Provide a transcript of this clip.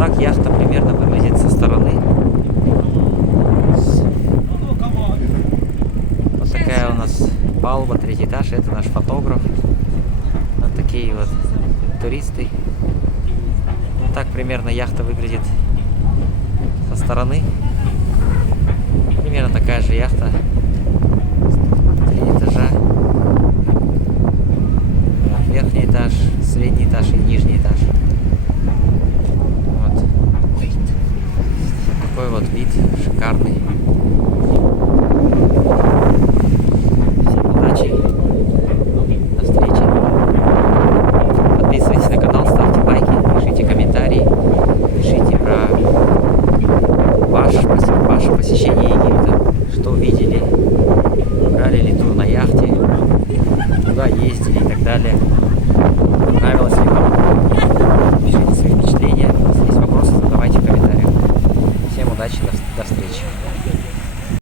так яхта примерно выглядит со стороны. Вот такая у нас палуба, третий этаж. Это наш фотограф. Вот такие вот туристы. Вот так примерно яхта выглядит со стороны. Примерно такая же яхта. 3 этажа. Верхний этаж, средний этаж и нижний этаж. Вот. Такой вот вид шикарный. Всем удачи. До встречи. Подписывайтесь на канал, ставьте лайки, пишите комментарии, пишите про ваше посещение Египта, что видели, брали ли тур на яхте, куда ездили и так далее.